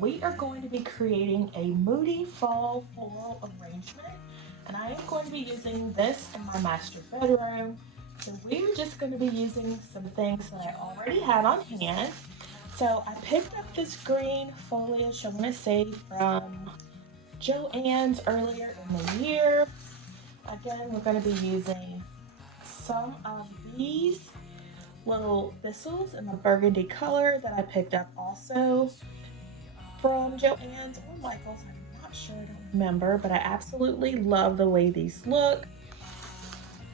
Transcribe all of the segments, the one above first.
we are going to be creating a Moody fall floral arrangement, and I am going to be using this in my master bedroom. So we're just going to be using some things that I already had on hand. So I picked up this green foliage, I'm going to say from Joann's earlier in the year. Again, we're going to be using some of these little thistles in the burgundy color that I picked up also from Joann's or Michael's. I'm not sure, I don't remember, but I absolutely love the way these look.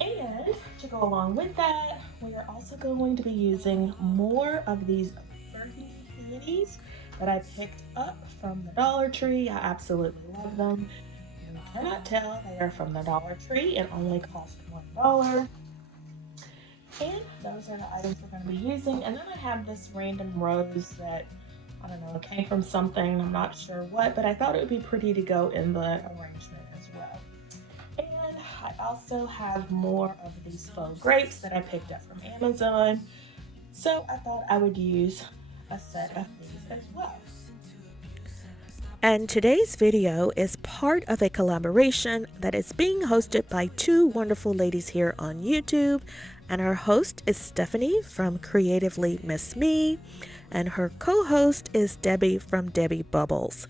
And to go along with that, we are also going to be using more of these burgundy peonies that I picked up from the Dollar Tree. I absolutely love them. You cannot tell they are from the Dollar Tree and only cost $1. And those are the items we're going to be using. And then I have this random rose that, I don't know, it came from something, I'm not sure what, but I thought it would be pretty to go in the arrangement as well. And I also have more of these faux grapes that I picked up from Amazon. So I thought I would use a set of these as well. And today's video is part of a collaboration that is being hosted by two wonderful ladies here on YouTube. And our host is Stephanie from Creatively Miss Me, and her co-host is Debbie from Debby Bubbles.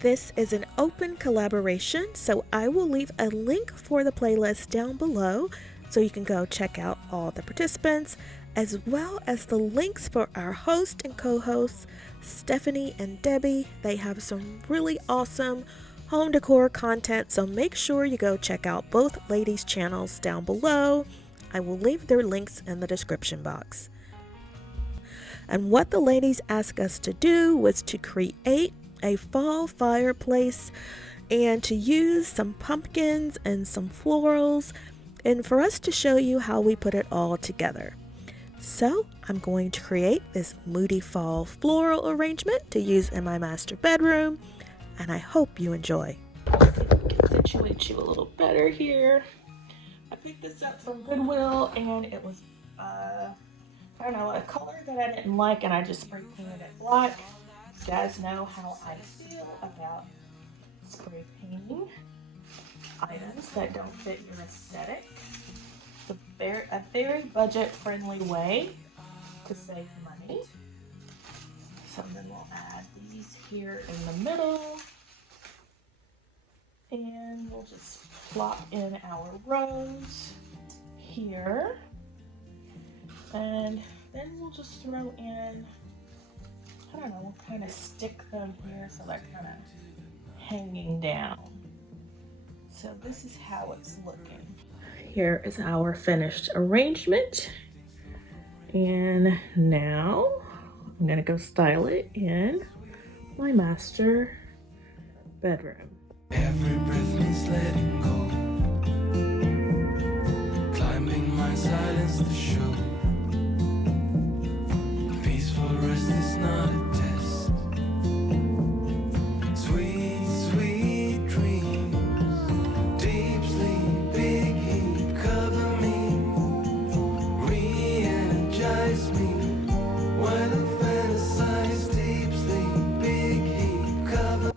This is an open collaboration, so I will leave a link for the playlist down below so you can go check out all the participants, as well as the links for our host and co-hosts, Stephanie and Debbie. They have some really awesome home decor content, so make sure you go check out both ladies' channels down below. I will leave their links in the description box. And what the ladies asked us to do was to create a fall fireplace and to use some pumpkins and some florals, and for us to show you how we put it all together. So I'm going to create this Moody fall floral arrangement to use in my master bedroom, and I hope you enjoy. Let's see if we can situate you a little better here. I picked this up from Goodwill, and it was, I don't know, a color that I didn't like, and I just spray painted it black. You guys know how I feel about spray painting items that don't fit your aesthetic. It's a very budget-friendly way to save money. So then we'll add these here in the middle. And we'll just plop in our rose here. And then we'll just throw in, I don't know, we'll kind of stick them here so they're kind of hanging down. So this is how it's looking. Here is our finished arrangement. And now I'm gonna go style it in my master bedroom. Every breath means letting go. Climbing my silence to show. Peaceful rest is not a test. Sweet, sweet dreams. Deep sleep, big heat, cover me. Re-energize me. While I fantasize, deep sleep, big heat, cover me.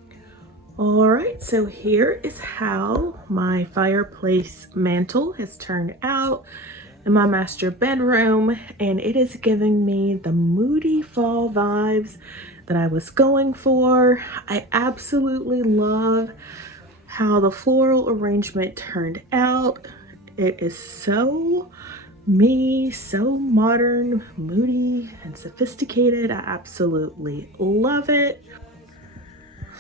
Alright, so here is how my fireplace mantle has turned out in my master bedroom, and it is giving me the moody fall vibes that I was going for. I absolutely love how the floral arrangement turned out. It is so me, so modern, moody, and sophisticated. I absolutely love it.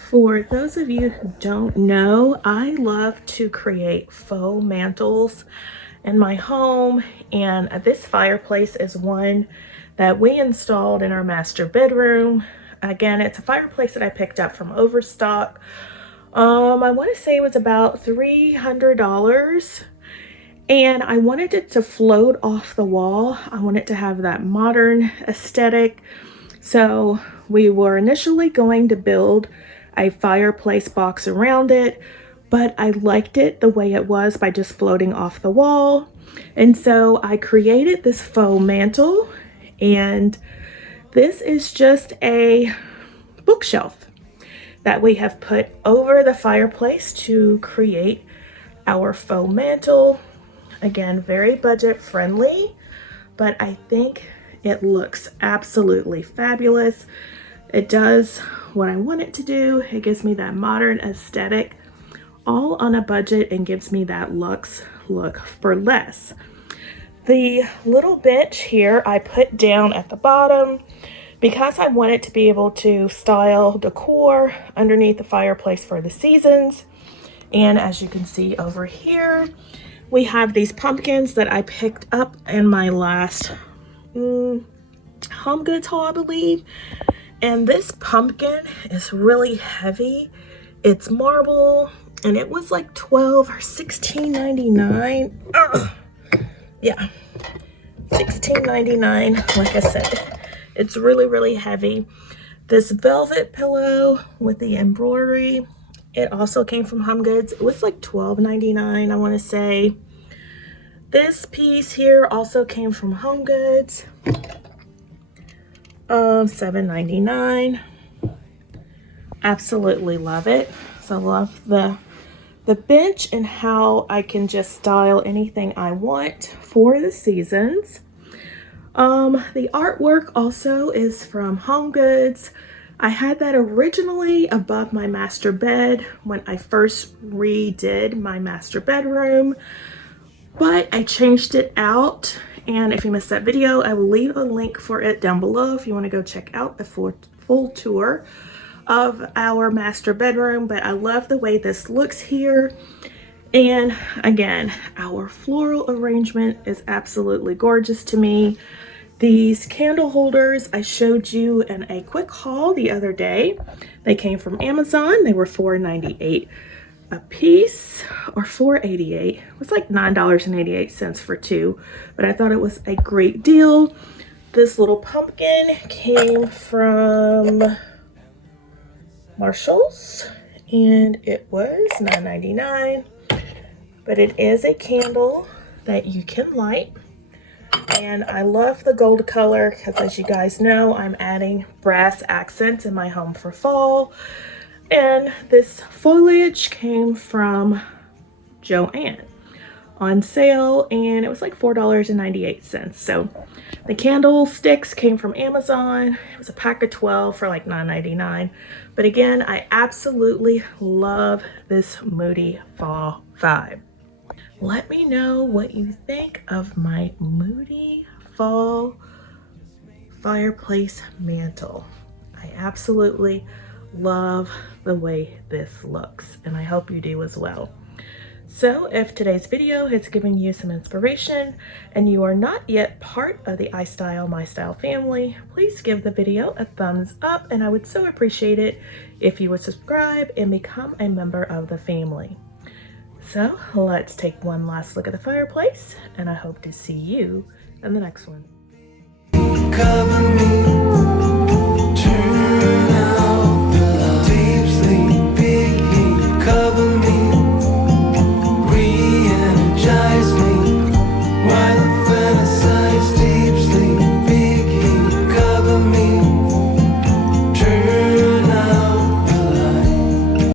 For those of you who don't know, I love to create faux mantles in my home, and this fireplace is one that we installed in our master bedroom. Again, it's a fireplace that I picked up from Overstock. I want to say it was about $300, and I wanted it to float off the wall. I wanted to have that modern aesthetic. So we were initially going to build a fireplace box around it, but I liked it the way it was by just floating off the wall. And so I created this faux mantle, and this is just a bookshelf that we have put over the fireplace to create our faux mantle. Again, very budget friendly, but I think it looks absolutely fabulous. It does what I want it to do. It gives me that modern aesthetic, all on a budget, and gives me that luxe look for less. The little bench here I put down at the bottom because I wanted to be able to style decor underneath the fireplace for the seasons. And as you can see over here, we have these pumpkins that I picked up in my last Home Goods haul, I believe. And this pumpkin is really heavy. It's marble, and it was like $12 or $16.99. Yeah, $16.99. Like I said, it's really heavy. This velvet pillow with the embroidery, it also came from Home Goods. It was like $12.99, I want to say. This piece here also came from Home Goods. $7.99. Absolutely love it. So I love the bench and how I can just style anything I want for the seasons. The artwork also is from Home Goods. I had that originally above my master bed when I first redid my master bedroom, but I changed it out. And if you missed that video, I will leave a link for it down below if you want to go check out the full tour of our master bedroom. But I love the way this looks here. And again, our floral arrangement is absolutely gorgeous to me. These candle holders I showed you in a quick haul the other day. They came from Amazon. They were $4.98 a piece, or $4.88. It was like $9.88 for two, but I thought it was a great deal. This little pumpkin came from Marshall's, and it was $9.99, but it is a candle that you can light. And I love the gold color because, as you guys know, I'm adding brass accents in my home for fall. And this foliage came from Joann on sale, and it was like $4.98. So the candlesticks came from Amazon. It was a pack of 12 for like $9.99. But again, I absolutely love this Moody Fall vibe. Let me know what you think of my Moody Fall Fireplace Mantle. I absolutely love the way this looks, and I hope you do as well. So if today's video has given you some inspiration and you are not yet part of the iStylEmystyle family, please give the video a thumbs up, and I would so appreciate it if you would subscribe and become a member of the family. So let's take one last look at the fireplace, and I hope to see you in the next one. Cover me